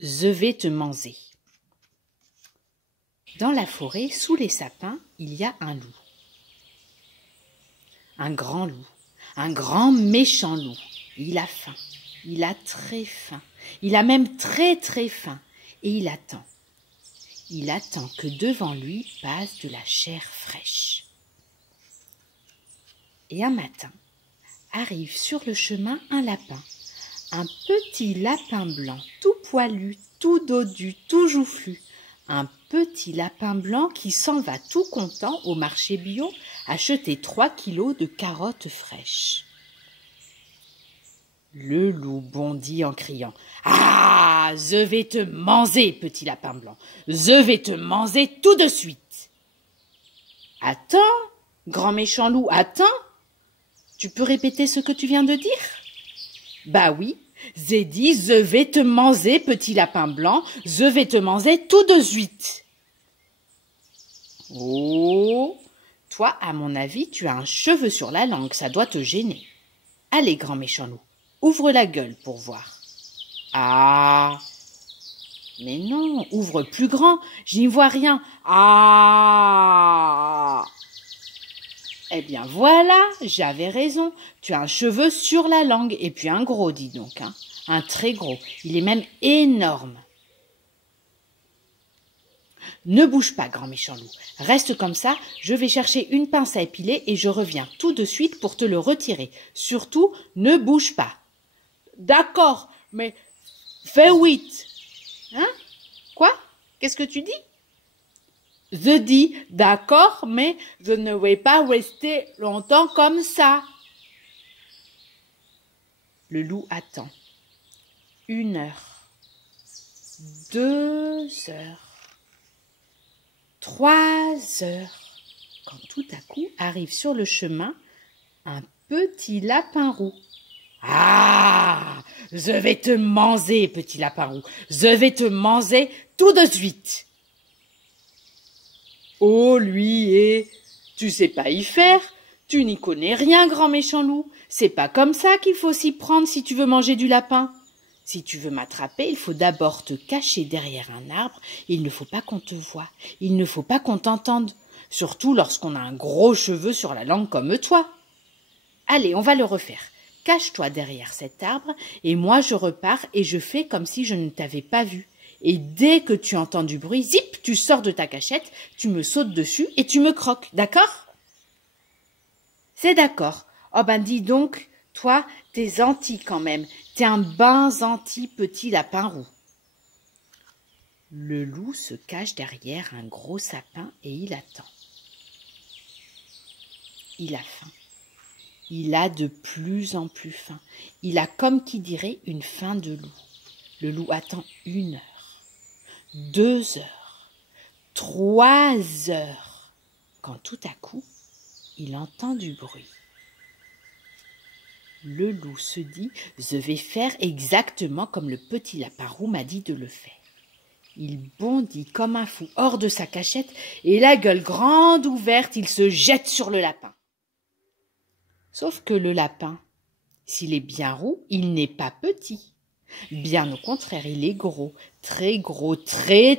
Je vais te manger. Dans la forêt, sous les sapins, il y a un loup. Un grand loup, un grand méchant loup. Il a faim, il a très faim, il a même très très faim, et il attend. Il attend que devant lui passe de la chair fraîche. Et un matin, arrive sur le chemin un lapin. Un petit lapin blanc, tout poilu, tout dodu, tout joufflu. Un petit lapin blanc qui s'en va tout content au marché bio acheter 3 kilos de carottes fraîches. Le loup bondit en criant « Ah, je vais te manger, petit lapin blanc, je vais te manger tout de suite !»« Attends, grand méchant loup, attends. Tu peux répéter ce que tu viens de dire ?»« Bah oui, j'ai dit je vais te manger, petit lapin blanc, je vais te manger tout de suite. » Oh, toi, à mon avis, tu as un cheveu sur la langue, ça doit te gêner. Allez, grand méchant loup, ouvre la gueule pour voir. Ah, mais non, ouvre plus grand, je n'y vois rien. Ah, eh bien voilà, j'avais raison, tu as un cheveu sur la langue, et puis un gros, dis donc, hein. Un très gros, il est même énorme. Ne bouge pas, grand méchant loup, reste comme ça, je vais chercher une pince à épiler et je reviens tout de suite pour te le retirer. Surtout, ne bouge pas. D'accord, mais fais vite. Hein? Quoi? Qu'est-ce que tu dis? Je dis d'accord, mais je ne vais pas rester longtemps comme ça. Le loup attend. 1 heure, 2 heures, 3 heures, quand tout à coup arrive sur le chemin un petit lapin roux. Ah, je vais te manger, petit lapin roux, je vais te manger tout de suite. Oh, lui, tu sais pas y faire, tu n'y connais rien, grand méchant loup, c'est pas comme ça qu'il faut s'y prendre si tu veux manger du lapin. Si tu veux m'attraper, il faut d'abord te cacher derrière un arbre, il ne faut pas qu'on te voie, il ne faut pas qu'on t'entende, surtout lorsqu'on a un gros cheveu sur la langue comme toi. Allez, on va le refaire. Cache-toi derrière cet arbre, et moi je repars et je fais comme si je ne t'avais pas vu. Et dès que tu entends du bruit, zip, tu sors de ta cachette, tu me sautes dessus et tu me croques, d'accord? C'est d'accord. Oh ben dis donc, toi, t'es gentil quand même, t'es un ben gentil petit lapin roux. Le loup se cache derrière un gros sapin et il attend. Il a faim. Il a de plus en plus faim. Il a comme qui dirait une faim de loup. Le loup attend 1 heure, 2 heures, 3 heures, quand tout à coup, il entend du bruit. Le loup se dit « Je vais faire exactement comme le petit lapin roux m'a dit de le faire ». Il bondit comme un fou hors de sa cachette et la gueule grande ouverte, il se jette sur le lapin. Sauf que le lapin, s'il est bien roux, il n'est pas petit. Bien au contraire, il est gros, très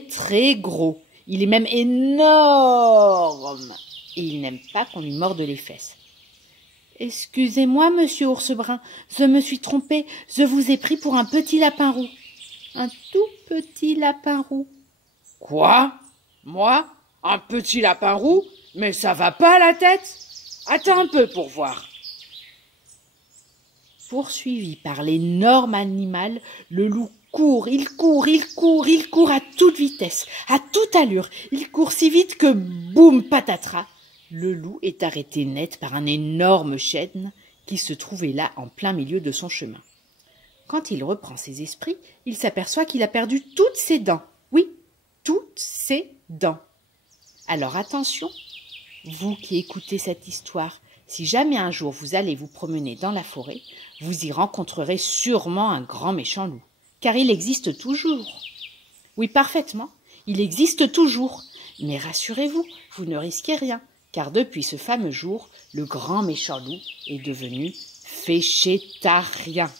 très gros. Il est même énorme et il n'aime pas qu'on lui morde les fesses. « Excusez-moi, monsieur Ours Brun, je me suis trompé, je vous ai pris pour un petit lapin roux. » Un tout petit lapin roux. « Quoi? Moi? Un petit lapin roux? Mais ça va pas à la tête? Attends un peu pour voir. » Poursuivi par l'énorme animal, le loup court, il court à toute vitesse, à toute allure. Il court si vite que, boum, patatras, le loup est arrêté net par un énorme chêne qui se trouvait là en plein milieu de son chemin. Quand il reprend ses esprits, il s'aperçoit qu'il a perdu toutes ses dents. Oui, toutes ses dents. Alors attention, vous qui écoutez cette histoire, si jamais un jour vous allez vous promener dans la forêt, vous y rencontrerez sûrement un grand méchant loup, car il existe toujours. Oui, parfaitement, il existe toujours, mais rassurez-vous, vous ne risquez rien, car depuis ce fameux jour, le grand méchant loup est devenu végétarien.